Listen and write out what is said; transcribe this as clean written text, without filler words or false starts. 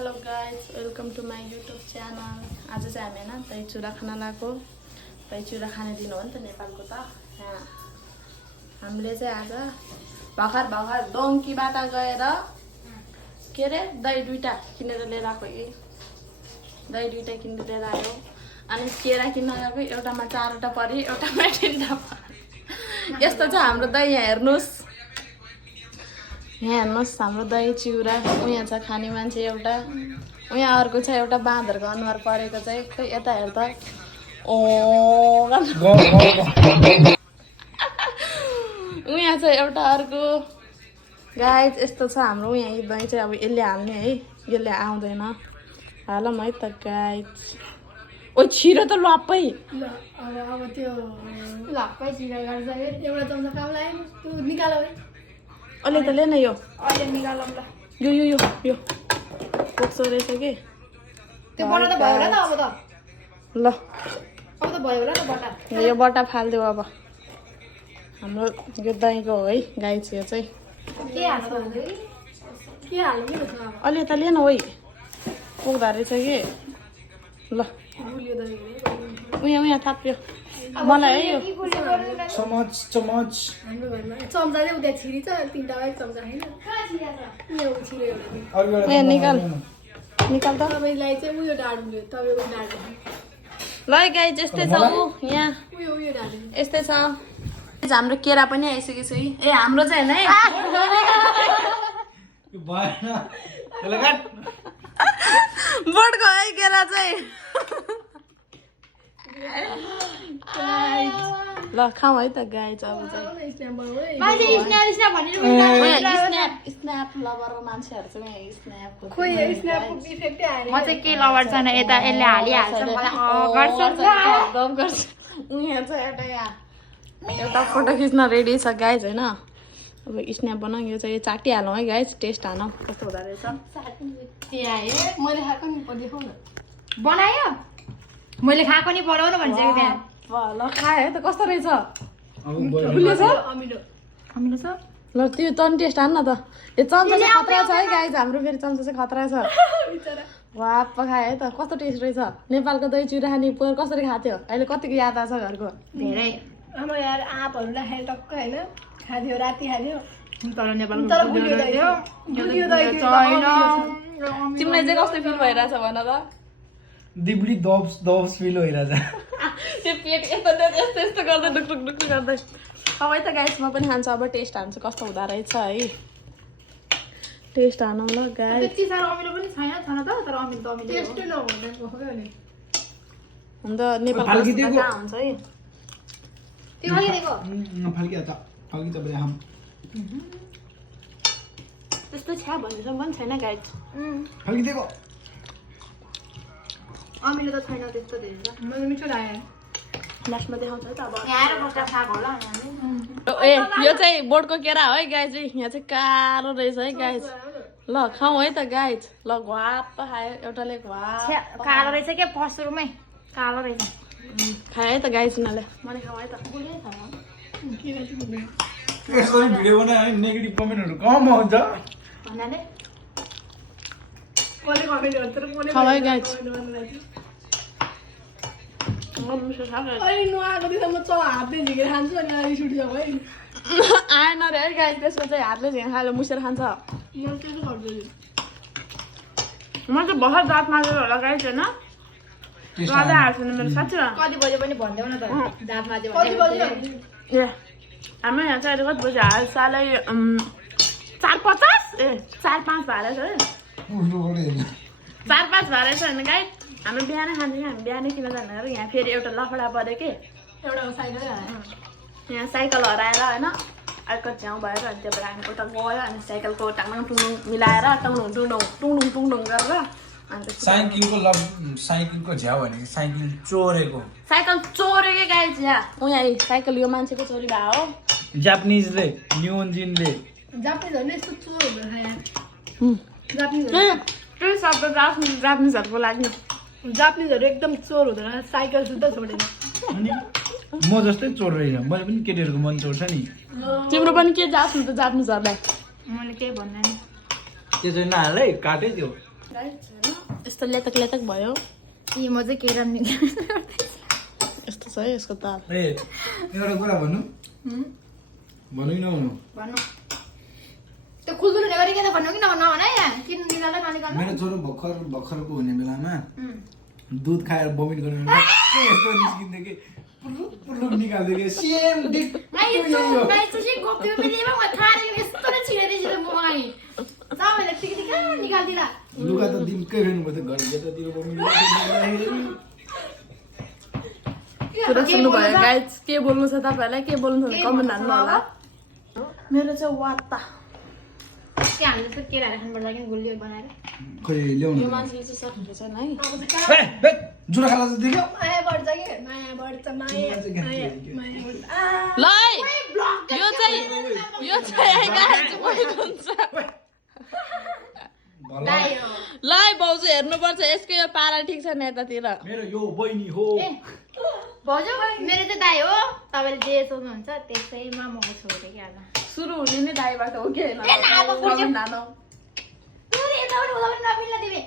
Hello guys, welcome to my YouTube channel. आज चाहिँ हामी होइन दही चुरा खान लगाएको। दही चुरा खाने दिन हो नि त नेपालको त। यहाँ हामीले चाहिँ आज भर्खर डोङ्कीबाट गएर के अरे दही दुईटा किनेर लिएर आएको। दही दुईटा किनेर लिएर आयो। अनि केरा किन्न गएको, एउटामा 4वटा पऱ्यो, एउटामा 3वटा पऱ्यो। यस्तो छ हाम्रो दही। यहाँ हेर्नुहोस्, हाम्रो दही चिउरा। उहाँ छ खाने मान्छे एउटा, उहाँ अर्को छ एउटा बाँदरको अनुहार परेको चाहिँ। खोइ यता हेर त, उहाँ छ एउटा अर्को। गाइस यस्तो छ हाम्रो यहाँ दही चाहिँ। अब यसले हाल्ने है, यसले आउँदैन। हालौँ है त गाइस। ओ छिरो त लप्पै। अब त्यो लप्पै छिरो गर्छ। एउटा चम्चा काम लाग्यो, तँ निकाल है। अहिले त ले न यो, अहिले निकालौँ ल। यो पुग्छ रहेछ कि त्यो बटा त भयो होला त। अब त ल, अब त भयो होला त बटा। यो बटा फालिदेऊ। अब हाम्रो यो दहीको हो है गाइस। यो चाहिँ के हाल्नु है, के हाल्नु के रहेछ अब। अलि त लिएन ओइ, पुग्दो रहेछ कि। ल गुलियो दही उहाँ थाप्यो मलाई है। यो चमच हाम्रो घरमा चम्चा चाहिँ उता छिरी छ, 3टा एक चम्चा हैन। यो छिरो एउटा उहाँ निकाल त। तपाईलाई चाहिँ उयो डाड्नु, तपाईको डाड्नु। ल गाइस यस्तै छ। यहाँ उयो डाड्नु। यस्तै छ। हाम्रो केरा पनि आइसकेको छ है। ए हाम्रो चाहिँ होइन है, बोटको है केरा चाहिँ। ल खाऊ है त गाइस। अब चाहिँ स्न्याप लभर मान्छेहरू चाहिँ यहाँ स्न्यापको खोइ स्न्यापको इफेक्टै आएन। म चाहिँ के लभर छैन, यता यसले हालिहाल्छ मलाई गर्छ। यहाँ चाहिँ एउटा फोटो खिच्न रेडी छ गाइस होइन। अब स्न्याप बनाऊ। यो चाहिँ चाटिहालौँ है गाइस, टेस्ट हानौँ कस्तो हुँदो रहेछ। मैले खाएको नि देखाउ न। बनायो मैले खाएको नि पढाउनु भन्छ कि त्यहाँ। ल खाए है त कस्तो रहेछ। अमिलो अमिलो छ। ल त्यो तन टेस्ट हान न त। यो चम्चा चाहिँ खतरा छ है गाइस। हाम्रो फेरि चम्चा चाहिँ खतरा छ। वाप खाए है त कस्तो टेस्ट रहेछ। नेपालको दही चिउरा खाने पोहोर कसरी खाथ्यो, अहिले कतिको याद आछ घरको। धेरै हाम्रो यार आँपहरू राखेर टक्क होइन खाथ्यो, राति खाथ्यो। तर नेपालको तर गुलियो दही थियो। गुलियो दही थियो, अमिलो छ। तिमीलाई चाहिँ कस्तो फिल भइरहेछ भन त। दिब्ली दब्स फिल भइरहेछ। त्यो पेट यस्तो गर्दै डुक गर्दै। अब है त गाइस म पनि खान्छु। अब टेस्ट हान्छु कस्तो हुँदो रहेछ है। टेस्ट हानौँ ल गाइस। त्यति साह्रो अमिलो पनि छैन छन त, तर अमिलो त अमिलो हो। टेस्टै नहुँदैन भयो नि। अन्त नेपालको फाल्किदिएको। कहाँ हुन्छ है। त्यो खाली दिएको फाल्की तपाईँ हम त्यस्तो छ्या भन्ने पनि छैन गाइस। फाल्किदिएको। अमिलो त छैन त्यस्तो धेरै त। मलाई मिठो लाग्यो। लास्टमा देखाउँछ है त अब। यहाँ आएर बस्दा खाएको होला हामीले। ए यो चाहिँ बोटको केरा हो है गाइस। यहाँ चाहिँ कालो रहेछ है गाइस। ल खाऊ है त गाइस। ल घ्वाप खायो एउटाले घ्वाप। कालो रहेछ के पसरुमै कालो रहेछ। खायो है त गाइस उनीहरूले। मैले खाऊ है त। यसरी भिडियो बनायो नेगेटिभ कमेन्टहरू कम आउँछ। भन्नाले कसले कमेन्ट गर्छ र कसले खाऊ है गाइस। अहिले नआएको त्यसमा म हातले झिकेर खान्छु अनि रिस उठ्छ है। आएन रे है गाइस। त्यसको चाहिँ हातले झिङ खायो मुसेर खान्छ। म त्यसो गर्छु। म चाहिँ भर्खर दाँत माझेर होला गाइस होइन। राजा हाल्छु नि मेरो साँच्ची। कति बजे पनि भनिदेऊ न त, दाँत माझ्यो कति बज्यो? ए हाम्रो यहाँ चाहिँ अहिले कति बजी हालसालै 4:50 ए 4:05 भएछ है। 4:05 भएछ होइन गाइस। हाम्रो बिहानै खान्छ कि हामी बिहानै किन जाने अरे। यहाँ फेरि एउटा लफडा पऱ्यो कि एउटा साइकल यहाँ साइकल हराएर होइन। अर्को झ्याउ भएर अनि त्यहाँबाट हामी उता गयो। अनि साइकलको टाङटाङ टुङटुङ मिलाएर टुङटुङ गरेर अन्त साइकलको झ्याउ भनेको साइकल चोरेको। साइकल चोर्यो कि गाइस। यहाँ उहाँ साइकल यो मान्छेको चोरी भयो हो। जापानिजले न्युन्जिनले जापानिजहरूले यस्तो चोर हुँदैन यार। त्यही शब्द जापानिजहरूको लागि। जापानिजहरू एकदम चोर हुँदैन, साइकल सुद्धा छोडेन। अनि म जस्तै चोर रहेछ। मैले पनि केटीहरूको मन चोर्छ नि। तिम्रो पनि के जाप्नु त जापानिजहरूलाई। मैले केही भन्दैन। त्यो चाहिँ नहाल है, काटै त्यो। यस्तो लेतक लेतक भयो ए म चाहिँ केरम यस्तो छ है यसको दाल ए एउटा कुरा भन्नु भन्नु कि नभन्नु भन्नु त्यो खुल्दुलो गरी के भन्नु कि नभन है यहाँ किन निकाल्दा ननिकाल्नु मेरो छोरो भर्खरको हुने बेलामा दुध खाएर बमिट गर्ने यस्तो निस्किन्थ्यो कि पुल्लुक निकाल्थ्यो कि सेम डिक लुगा त दिनकै फेर्नु पर्थ्यो घर यतातिर बमिट कुरा सुन्नुभयो गाइज के बोल्नु छ तपाईँहरूलाई के बोल्नु छ कमेन्ट हाल्नु होला मेरो चाहिँ वात्ता हामीले चाहिँ केराहरू खानुपर्छ कि गुलियो बनाएर खै ल्याउनु यो मान्छेले चाहिँ सक्नु छैन है जुरा खाला चाहिँ देख्यो माया बढ्छ कि माया बढ्छ माया ल यो चाहिँ गाइज हुन्छ ल भाउजू हेर्नुपर्छ यसको यो पारा ठिक छ नि यतातिर मेरो यो बहिनी हो भाउजू मेरो चाहिँ दाइ हो तपाईँले जे सोच्नुहुन्छ त्यसैमा म छोडेँ कि आज सुरु हुने नै दाइबाट हो कि ए, नाम होइन बुझ्यो। नानो यता पनि हुँदा पनि नमिल्न तिमी